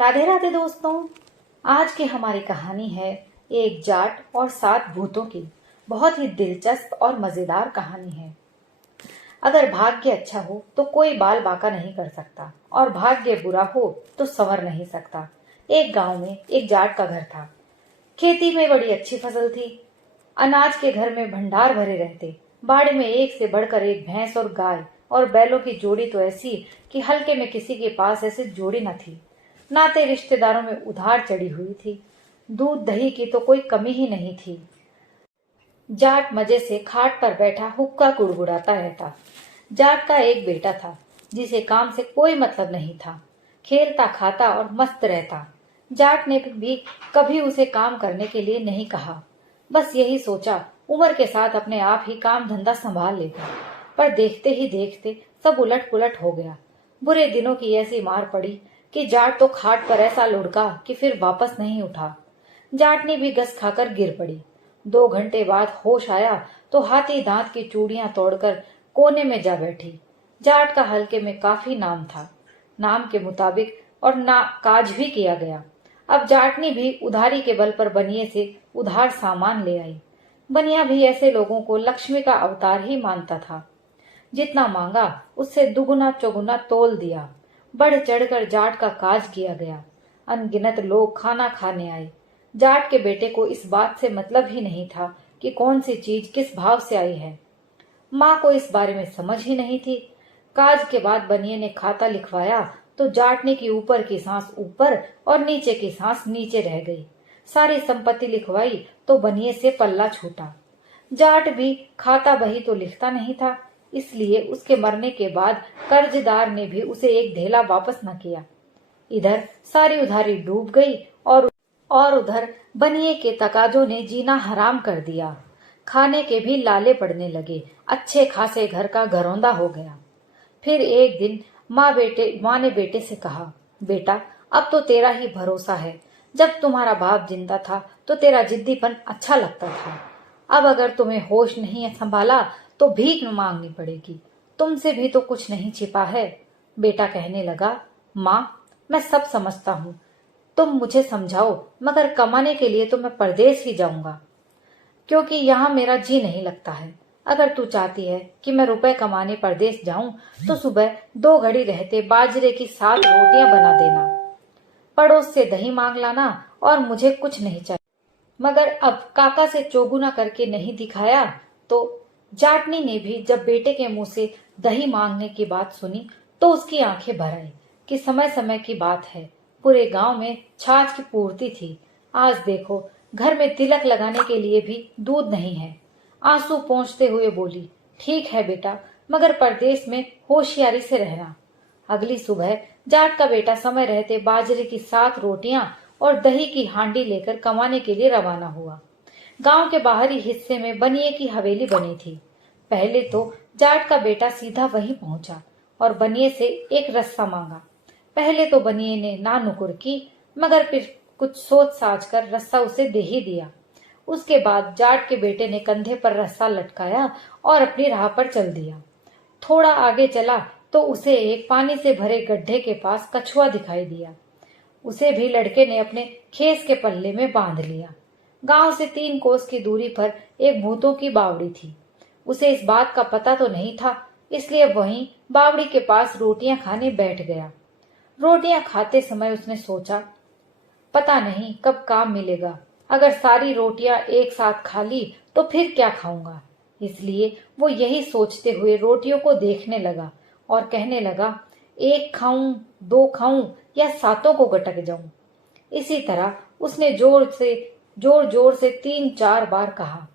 राधे राधे दोस्तों। आज की हमारी कहानी है एक जाट और 7 भूतों की। बहुत ही दिलचस्प और मजेदार कहानी है। अगर भाग्य अच्छा हो तो कोई बाल बांका नहीं कर सकता और भाग्य बुरा हो तो संवर नहीं सकता। एक गांव में एक जाट का घर था। खेती में बड़ी अच्छी फसल थी। अनाज के घर में भंडार भरे रहते। बाड़ी में एक से बढ़कर एक भैंस और गाय और बैलों की जोड़ी तो ऐसी कि हल्के में किसी के पास ऐसी जोड़ी न थी। नाते रिश्तेदारों में उधार चढ़ी हुई थी। दूध दही की तो कोई कमी ही नहीं थी। जाट मजे से खाट पर बैठा हुक्का गुड़गुड़ाता रहता। जाट का एक बेटा था जिसे काम से कोई मतलब नहीं था। खेलता खाता और मस्त रहता। जाट ने भी कभी उसे काम करने के लिए नहीं कहा। बस यही सोचा उम्र के साथ अपने आप ही काम धंधा संभाल लेगा। पर देखते ही देखते सब उलट पुलट हो गया। बुरे दिनों की ऐसी मार पड़ी कि जाट तो खाट पर ऐसा लुढ़का कि फिर वापस नहीं उठा। जाटनी भी गस खाकर गिर पड़ी। 2 घंटे बाद होश आया तो हाथी दांत की चूड़ियां तोड़कर कोने में जा बैठी। जाट का हल्के में काफी नाम था। नाम के मुताबिक और ना काज भी किया गया। अब जाटनी भी उधारी के बल पर बनिए से उधार सामान ले आई। बनिया भी ऐसे लोगों को लक्ष्मी का अवतार ही मानता था। जितना मांगा उससे दुगुना चौगुना तोल दिया। बढ़ चढ़कर जाट का काज किया गया। अनगिनत लोग खाना खाने आए। जाट के बेटे को इस बात से मतलब ही नहीं था कि कौन सी चीज किस भाव से आई है। माँ को इस बारे में समझ ही नहीं थी। काज के बाद बनिए ने खाता लिखवाया तो जाटने की ऊपर की सांस ऊपर और नीचे की सांस नीचे रह गई। सारी संपत्ति लिखवाई तो बनिए से पल्ला छूटा। जाट भी खाता बही तो लिखता नहीं था, इसलिए उसके मरने के बाद कर्जदार ने भी उसे एक धेला वापस न किया। इधर सारी उधारी डूब गई और उधर बनिए के तकाजों ने जीना हराम कर दिया। खाने के भी लाले पड़ने लगे। अच्छे खासे घर का घरौंदा हो गया। फिर एक दिन माँ ने बेटे से कहा, बेटा अब तो तेरा ही भरोसा है। जब तुम्हारा बाप जिंदा था तो तेरा जिद्दीपन अच्छा लगता था। अब अगर तुम्हें होश नहीं संभाला तो भीख मांगनी पड़ेगी। तुमसे भी तो कुछ नहीं छिपा है। बेटा कहने लगा, माँ मैं सब समझता हूँ, तुम मुझे समझाओ, मगर कमाने के लिए तो मैं परदेश ही जाऊंगा, क्योंकि यहाँ मेरा जी नहीं लगता है। अगर तू चाहती है कि मैं रुपए कमाने परदेश जाऊं तो सुबह 2 घड़ी रहते बाजरे की 7 रोटियां बना देना, पड़ोस से दही मांग लाना और मुझे कुछ नहीं चाहिए। मगर अब काका से चौगुना करके नहीं दिखाया तो जाटनी ने भी जब बेटे के मुंह से दही मांगने की बात सुनी तो उसकी आंखें भर आई कि समय समय की बात है। पूरे गांव में छाछ की पूर्ति थी। आज देखो घर में तिलक लगाने के लिए भी दूध नहीं है। आंसू पोंछते हुए बोली, ठीक है बेटा, मगर परदेश में होशियारी से रहना। अगली सुबह जाट का बेटा समय रहते बाजरे की 7 रोटियां और दही की हांडी लेकर कमाने के लिए रवाना हुआ। गांव के बाहरी हिस्से में बनिए की हवेली बनी थी। पहले तो जाट का बेटा सीधा वहीं पहुंचा और बनिए से एक रस्सा मांगा। पहले तो बनिए ने ना नुकुर की, मगर फिर कुछ सोच साच कर रस्सा उसे दे ही दिया। उसके बाद जाट के बेटे ने कंधे पर रस्सा लटकाया और अपनी राह पर चल दिया। थोड़ा आगे चला तो उसे एक पानी से भरे गड्ढे के पास कछुआ दिखाई दिया। उसे भी लड़के ने अपने खेस के पल्ले में बांध लिया। गांव से 3 कोस की दूरी पर एक भूतों की बावड़ी थी। उसे इस बात का पता तो नहीं था, इसलिए वहीं बावड़ी के पास रोटियां खाने बैठ गया। रोटियां खाते समय उसने सोचा, पता नहीं कब काम मिलेगा। अगर सारी रोटियां एक साथ खा ली तो फिर क्या खाऊंगा। इसलिए वो यही सोचते हुए रोटियों को देखने लगा और कहने लगा, 1 खाऊं, 2 खाऊं या 7 को गटक जाऊं। इसी तरह उसने जोर जोर से 3-4 बार कहा।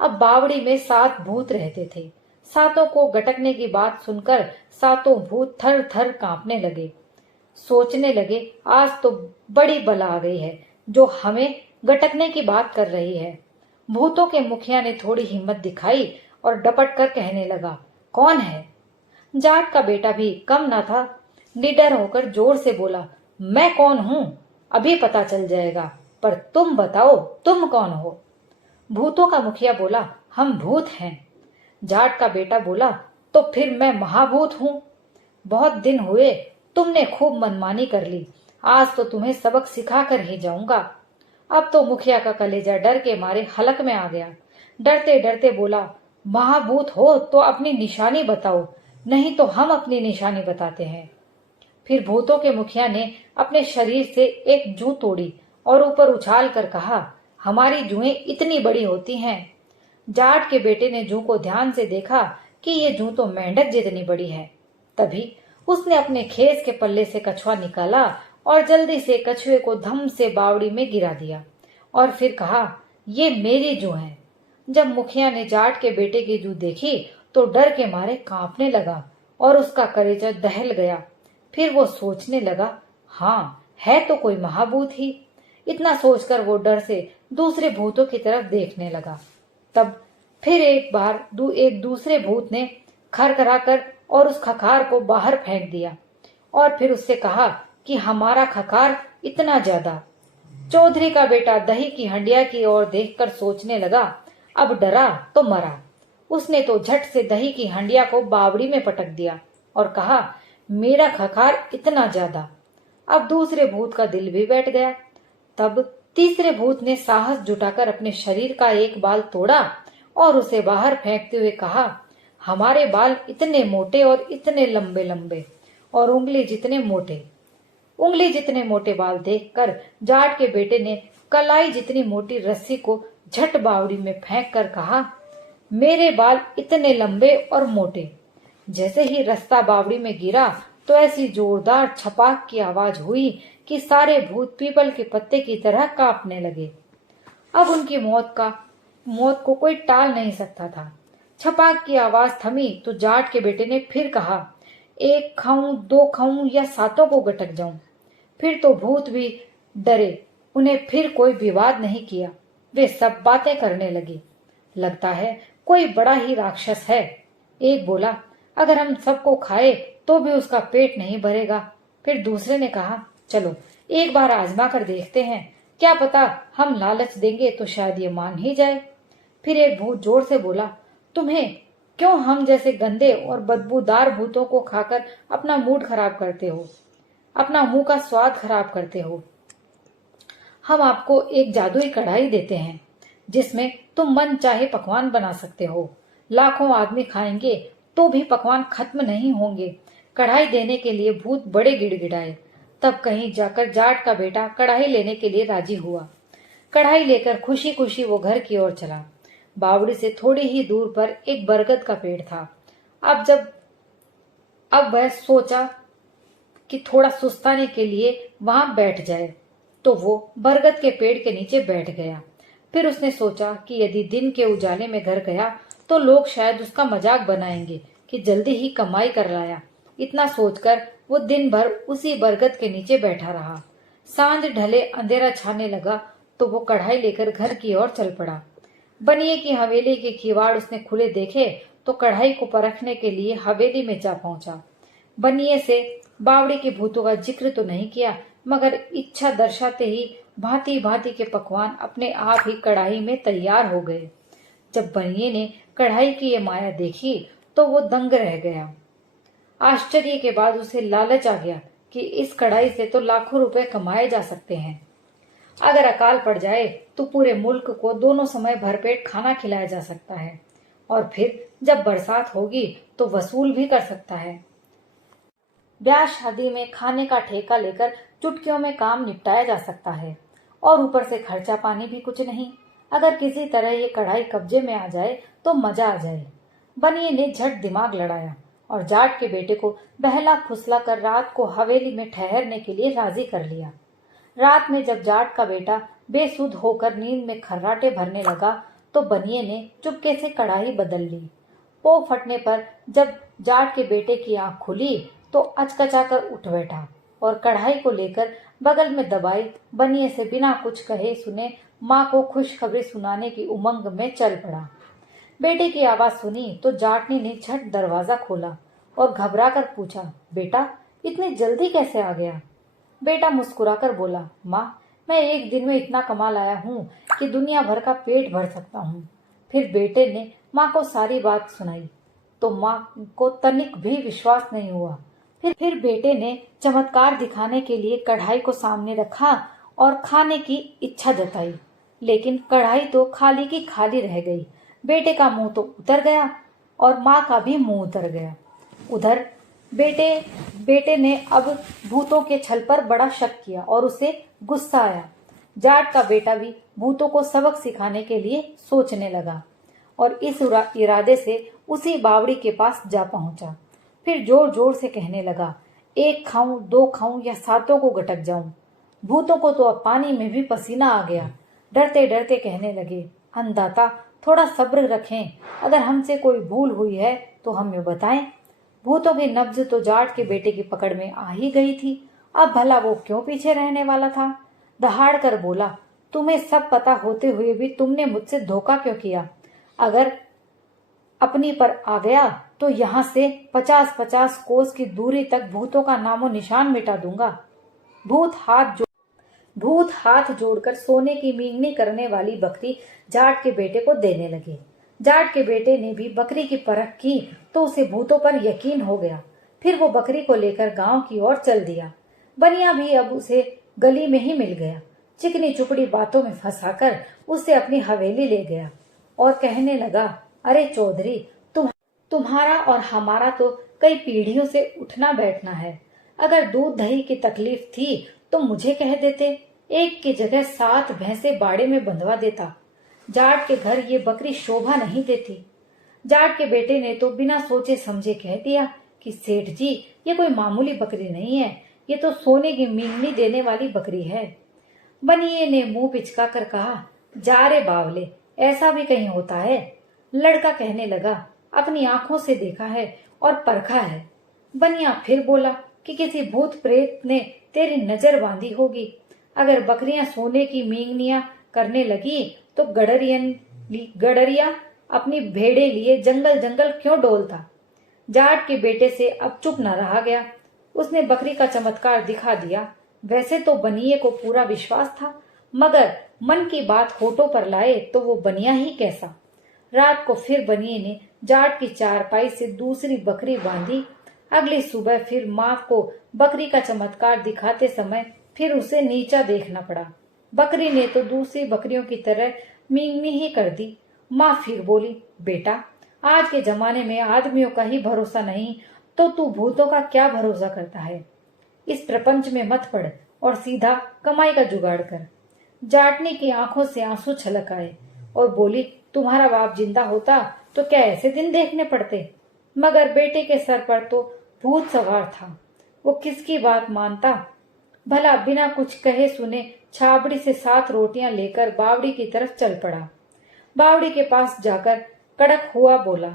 अब बावड़ी में 7 भूत रहते थे। 7 को गटकने की बात सुनकर 7 भूत थर थर कांपने लगे। सोचने लगे, आज तो बड़ी बला आ गई है जो हमें गटकने की बात कर रही है। भूतों के मुखिया ने थोड़ी हिम्मत दिखाई और डपट कर कहने लगा, कौन है। जाट का बेटा भी कम न था। निडर होकर जोर से बोला, मैं कौन हूं अभी पता चल जाएगा, पर तुम बताओ तुम कौन हो। भूतों का मुखिया बोला, हम भूत हैं। जाट का बेटा बोला, तो फिर मैं महाभूत हूं। बहुत दिन हुए, तुमने खूब मनमानी कर ली। आज तो तुम्हें सबक सिखा कर ही जाऊंगा। अब तो मुखिया का कलेजा डर के मारे हलक में आ गया। डरते डरते बोला, महाभूत हो तो अपनी निशानी बताओ, नहीं तो हम अपनी निशानी बताते हैं। फिर भूतों के मुखिया ने अपने शरीर से एक जूं तोड़ी और ऊपर उछाल कर कहा, हमारी जुएं इतनी बड़ी होती हैं। जाट के बेटे ने जूं को ध्यान से देखा कि ये जूं तो मेंढक जितनी बड़ी है। तभी उसने अपने खेस के पल्ले से कछुआ निकाला और जल्दी से कछुए को धम से बावड़ी में गिरा दिया और फिर कहा, ये मेरी जूं है। जब मुखिया ने जाट के बेटे की जूं देखी तो डर के मारे कांपने लगा और उसका कलेजा दहल गया। फिर वो सोचने लगा, हाँ, है तो कोई महाभूत ही। इतना सोचकर वो डर से दूसरे भूतों की तरफ देखने लगा। तब फिर एक बार एक दूसरे भूत ने खरखराकर और उस खखार को बाहर फेंक दिया और फिर उससे कहा कि हमारा खखार इतना ज्यादा। चौधरी का बेटा दही की हंडिया की ओर देखकर सोचने लगा, अब डरा तो मरा। उसने तो झट से दही की हंडिया को बावड़ी में पटक दिया और कहा, मेरा खखार इतना ज्यादा। अब दूसरे भूत का दिल भी बैठ गया। तब तीसरे भूत ने साहस जुटाकर अपने शरीर का एक बाल तोड़ा और उसे बाहर फेंकते हुए कहा, हमारे बाल इतने मोटे और इतने लंबे लंबे और उंगली जितने मोटे बाल देखकर जाट के बेटे ने कलाई जितनी मोटी रस्सी को झट बावड़ी में फेंक कर कहा, मेरे बाल इतने लंबे और मोटे। जैसे ही रास्ता बावड़ी में गिरा तो ऐसी जोरदार छपाक की आवाज हुई कि सारे भूत पीपल के पत्ते की तरह कांपने लगे। अब उनकी मौत को कोई टाल नहीं सकता था। छपाक की आवाज थमी तो जाट के बेटे ने फिर कहा, एक खाऊं, दो खाऊं या सातों को गटक जाऊं। फिर तो भूत भी डरे। उन्हें फिर कोई विवाद नहीं किया। वे सब बातें करने लगे। लगता है कोई बड़ा ही राक्षस है। एक बोला, अगर हम सबको खाए तो भी उसका पेट नहीं भरेगा। फिर दूसरे ने कहा, चलो एक बार आजमा कर देखते हैं, क्या पता हम लालच देंगे तो शायद ये मान ही जाए। फिर एक भूत जोर से बोला, तुम्हें क्यों हम जैसे गंदे और बदबूदार भूतों को खाकर अपना मूड खराब करते हो, अपना मुंह का स्वाद खराब करते हो। हम आपको एक जादुई कढ़ाई देते हैं जिसमें तुम मन चाहे पकवान बना सकते हो। लाखों आदमी खाएंगे तो भी पकवान खत्म नहीं होंगे। कढ़ाई देने के लिए भूत बड़े गिड़गिड़ाए। तब कहीं जाकर जाट का बेटा कढ़ाई लेने के लिए राजी हुआ। कढ़ाई लेकर खुशी खुशी वो घर की ओर चला। बावड़ी से थोड़ी ही दूर पर एक बरगद का पेड़ था। अब वह सोचा कि थोड़ा सुस्ताने के लिए वहां बैठ जाए, तो वो बरगद के पेड़ के नीचे बैठ गया। फिर उसने सोचा कि यदि दिन के उजाले में घर गया तो लोग शायद उसका मजाक बनाएंगे कि जल्दी ही कमाई कर लाया। इतना सोचकर वो दिन भर उसी बरगद के नीचे बैठा रहा। सांझ ढले अंधेरा छाने लगा तो वो कढ़ाई लेकर घर की ओर चल पड़ा। बनिए की हवेली के किवाड़ उसने खुले देखे तो कढ़ाई को परखने के लिए हवेली में जा पहुंचा। बनिए से बावड़ी के भूतों का जिक्र तो नहीं किया, मगर इच्छा दर्शाते ही भांति भांति के पकवान अपने आप ही कढ़ाई में तैयार हो गए। जब बनिए ने कढ़ाई की ये माया देखी तो वो दंग रह गया। आश्चर्य के बाद उसे लालच आ गया कि इस कढ़ाई से तो लाखों रुपए कमाए जा सकते हैं। अगर अकाल पड़ जाए तो पूरे मुल्क को दोनों समय भरपेट खाना खिलाया जा सकता है और फिर जब बरसात होगी तो वसूल भी कर सकता है। ब्याह शादी में खाने का ठेका लेकर चुटकियों में काम निपटाया जा सकता है और ऊपर से खर्चा पानी भी कुछ नहीं। अगर किसी तरह ये कढ़ाई कब्जे में आ जाए तो मजा आ जाए। बनिए ने झट दिमाग लड़ाया और जाट के बेटे को बहला फुसला कर रात को हवेली में ठहरने के लिए राजी कर लिया। रात में जब जाट का बेटा बेसुध होकर नींद में खर्राटे भरने लगा तो बनिए ने चुपके से कढ़ाई बदल ली। पो फटने पर जब जाट के बेटे की आंख खुली तो अचकचाकर उठ बैठा और कढ़ाई को लेकर बगल में दबाई बनिए से बिना कुछ कहे सुने माँ को खुशखबरी सुनाने की उमंग में चल पड़ा। बेटे की आवाज सुनी तो जाटनी ने झट दरवाजा खोला और घबराकर पूछा, बेटा इतनी जल्दी कैसे आ गया? बेटा मुस्कुराकर बोला, माँ मैं एक दिन में इतना कमा लाया हूँ कि दुनिया भर का पेट भर सकता हूँ। फिर बेटे ने माँ को सारी बात सुनाई तो माँ को तनिक भी विश्वास नहीं हुआ। फिर बेटे ने चमत्कार दिखाने के लिए कढ़ाई को सामने रखा और खाने की इच्छा जताई, लेकिन कढ़ाई तो खाली की खाली रह गई। बेटे का मुंह तो उतर गया और माँ का भी मुंह उतर गया। उधर बेटे ने अब भूतों के छल पर बड़ा शक किया और उसे गुस्सा आया। जाट का बेटा भी भूतों को सबक सिखाने के लिए सोचने लगा और इस इरादे से उसी बावड़ी के पास जा पहुंचा। फिर जोर जोर से कहने लगा, 1 खाऊं, 2 खाऊं या 7 को गटक जाऊं। भूतों को तो अब पानी में भी पसीना आ गया। डरते डरते कहने लगे, अन्नदाता थोड़ा सब्र रखें, अगर हमसे कोई भूल हुई है तो हमें बताएं। भूतों की नब्ज तो जाट के बेटे की पकड़ में आ ही गई थी। अब भला वो क्यों पीछे रहने वाला था। दहाड़ कर बोला, तुम्हें सब पता होते हुए भी तुमने मुझसे धोखा क्यों किया। अगर अपनी पर आ गया तो यहाँ से 50-50 कोस की दूरी तक भूतों का नामो निशान मिटा दूंगा। भूत हाथ जोड़कर सोने की मींगनी करने वाली बकरी जाट के बेटे को देने लगे। जाट के बेटे ने भी बकरी की परख की तो उसे भूतों पर यकीन हो गया। फिर वो बकरी को लेकर गांव की ओर चल दिया। बनिया भी अब उसे गली में ही मिल गया। चिकनी चुपड़ी बातों में फंसाकर उसे अपनी हवेली ले गया और कहने लगा, अरे चौधरी, तुम्हारा और हमारा तो कई पीढ़ियों से उठना बैठना है। अगर दूध दही की तकलीफ थी तो मुझे कह देते, एक की जगह 7 भैंसे बाड़े में बंधवा देता। जाट के घर ये बकरी शोभा नहीं देती। जाट के बेटे ने तो बिना सोचे समझे कह दिया कि सेठ जी, ये कोई मामूली बकरी नहीं है, ये तो सोने की मींगनी देने वाली बकरी है। बनिए ने मुंह पिचका कर कहा, जा रे बावले, ऐसा भी कहीं होता है। लड़का कहने लगा, अपनी आंखों से देखा है और परखा है। बनिया फिर बोला कि किसी भूत प्रेत ने तेरी नजर बांधी होगी। अगर बकरियां सोने की मींगनियां करने लगी तो गडरिया अपनी भेड़े लिए जंगल जंगल क्यों डोलता। जाट के बेटे से अब चुप न रहा गया। उसने बकरी का चमत्कार दिखा दिया। वैसे तो बनिए को पूरा विश्वास था, मगर मन की बात होठों पर लाए तो वो बनिया ही कैसा। रात को फिर बनिए ने जाट की चारपाई से दूसरी बकरी बांधी। अगली सुबह फिर माँ को बकरी का चमत्कार दिखाते समय फिर उसे नीचा देखना पड़ा। बकरी ने तो दूसरी बकरियों की तरह मींगनी ही कर दी। माँ फिर बोली, बेटा, आज के जमाने में आदमियों का ही भरोसा नहीं तो तू भूतों का क्या भरोसा करता है। इस प्रपंच में मत पड़ और सीधा कमाई का जुगाड़ कर। जाटनी की आंखों से आंसू छलक आए और बोली, तुम्हारा बाप जिंदा होता तो क्या ऐसे दिन देखने पड़ते। मगर बेटे के सर पर तो भूत सवार था, वो किसकी बात मानता। भला बिना कुछ कहे सुने छाबड़ी से 7 रोटियां लेकर बावड़ी की तरफ चल पड़ा। बावड़ी के पास जाकर कड़क हुआ बोला,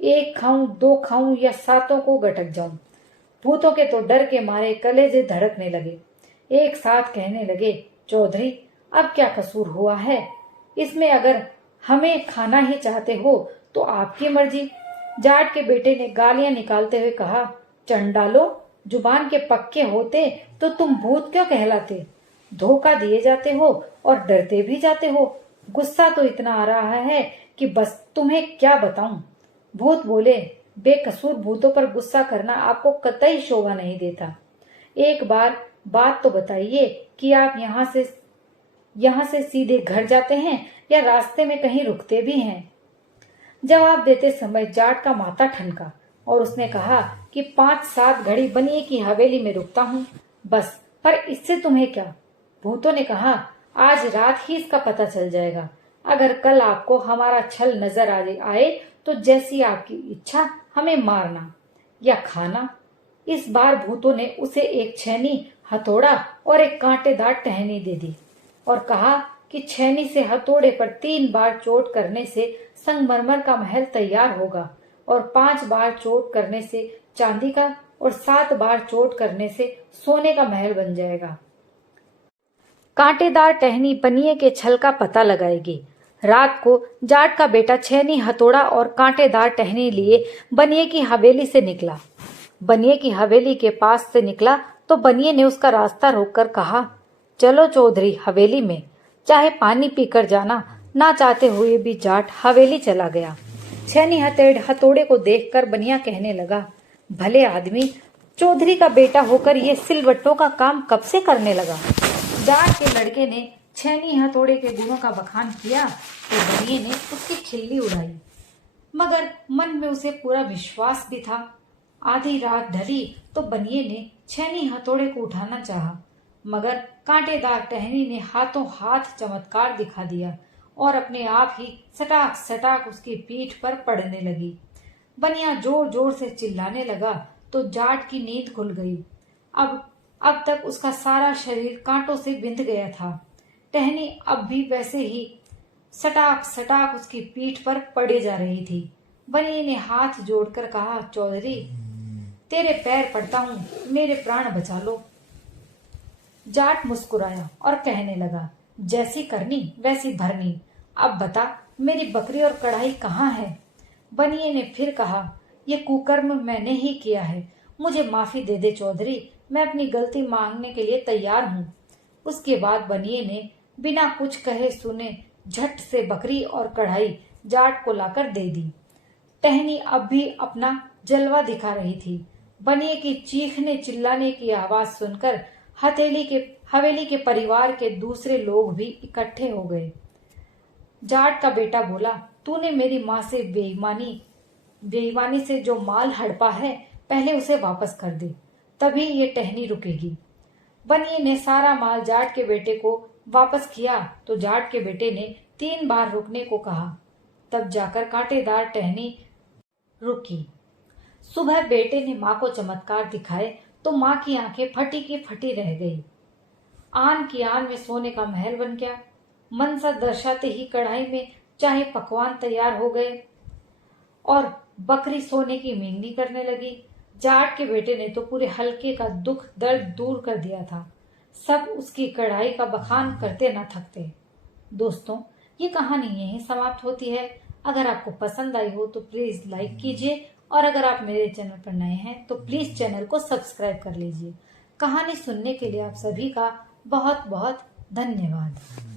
1 खाऊं, 2 खाऊं या 7 को गटक जाऊं। भूतों के तो डर के मारे कलेजे धड़कने लगे। एक साथ कहने लगे, चौधरी, अब क्या कसूर हुआ है इसमें। अगर हमें खाना ही चाहते हो तो आपकी मर्जी। जाट के बेटे ने गालियां निकालते हुए कहा, चंडालो, जुबान के पक्के होते तो तुम भूत क्यों कहलाते। धोखा दिए जाते हो और डरते भी जाते हो। गुस्सा तो इतना आ रहा है कि बस तुम्हें क्या बताऊं। भूत बोले, बेकसूर भूतों पर गुस्सा करना आपको कतई शोभा नहीं देता। एक बार बात तो बताइए कि आप यहाँ से सीधे घर जाते हैं या रास्ते में कहीं रुकते भी हैं। जवाब देते समय जाट का माथा ठनका और उसने कहा कि 5-7 घड़ी बनिए की हवेली में रुकता हूँ बस, पर इससे तुम्हें क्या। भूतों ने कहा, आज रात ही इसका पता चल जाएगा। अगर कल आपको हमारा छल नजर आए तो जैसी आपकी इच्छा हमें मारना या खाना। इस बार भूतों ने उसे एक छैनी, हथौड़ा और एक कांटेदार टहनी दे दी और कहा कि छैनी से हथौड़े पर 3 बार चोट करने से संगमरमर का महल तैयार होगा और 5 बार चोट करने से चांदी का और 7 बार चोट करने से सोने का महल बन जाएगा। कांटेदार टहनी बनिए के छल का पता लगाएगी। रात को जाट का बेटा छैनी, हथौड़ा और कांटेदार टहनी लिए बनिए की हवेली से निकला। बनिए की हवेली के पास से निकला तो बनिए ने उसका रास्ता रोककर कहा, चलो चौधरी हवेली में, चाहे पानी पीकर जाना। ना चाहते हुए भी जाट हवेली चला गया। छैनी हथौड़े को देखकर बनिया कहने लगा, भले आदमी, चौधरी का बेटा होकर ये सिलवट्टों का काम कब से करने लगा। जाट के लड़के ने छैनी हथौड़े के गुणों का बखान किया तो बनिए ने उसकी खिल्ली उड़ाई, मगर मन में उसे पूरा विश्वास भी था। आधी रात ढली तो बनिए ने छैनी हथौड़े को उठाना चाहा, मगर कांटेदार टहनी ने हाथों हाथ चमत्कार दिखा दिया और अपने आप ही सटाक सटाक उसकी पीठ पर पड़ने लगी। बनिया जोर जोर से चिल्लाने लगा तो जाट की नींद खुल गई। अब तक उसका सारा शरीर कांटों से बिंध गया था। टहनी अब भी वैसे ही सटाक सटाक उसकी पीठ पर पड़े जा रही थी। बनिए ने हाथ जोड़कर कहा, चौधरी तेरे पैर पड़ता हूँ, मेरे प्राण बचा लो। जाट मुस्कुराया और कहने लगा, जैसी करनी वैसी भरनी, अब बता मेरी बकरी और कढ़ाई कहाँ है। बनिए ने फिर कहा, ये कुकर्म मैंने ही किया है, मुझे माफी दे दे चौधरी, मैं अपनी गलती मांगने के लिए तैयार हूँ। उसके बाद बनिए ने बिना कुछ कहे सुने झट से बकरी और कढ़ाई जाट को लाकर दे दी। टहनी अब भी अपना जलवा दिखा रही थी। बनिए की चीखने चिल्लाने की आवाज सुनकर हवेली के परिवार के दूसरे लोग भी इकट्ठे हो गए। जाट का बेटा बोला, तूने मेरी माँ से बेईमानी से जो माल हड़पा है पहले उसे वापस कर दे, तभी ये टहनी रुकेगी। बनिए ने सारा माल जाट के बेटे को वापस किया तो जाट के बेटे ने 3 बार रुकने को कहा, तब जाकर कांटेदार टहनी रुकी। सुबह बेटे ने माँ को चमत्कार दिखाए तो माँ की आंखें फटी की फटी रह गई। आन की आन में सोने का महल बन गया। मनसा दर्शाते ही कढ़ाई में चाहे पकवान तैयार हो गए और बकरी सोने की मींगनी करने लगी। जाट के बेटे ने तो पूरे हल्के का दुख दर्द दूर कर दिया था। सब उसकी कढ़ाई का बखान करते न थकते। दोस्तों, ये कहानी यहीं समाप्त होती है। अगर आपको पसंद आई हो तो प्लीज लाइक कीजिए और अगर आप मेरे चैनल पर नए हैं तो प्लीज चैनल को सब्सक्राइब कर लीजिए। कहानी सुनने के लिए आप सभी का बहुत बहुत धन्यवाद।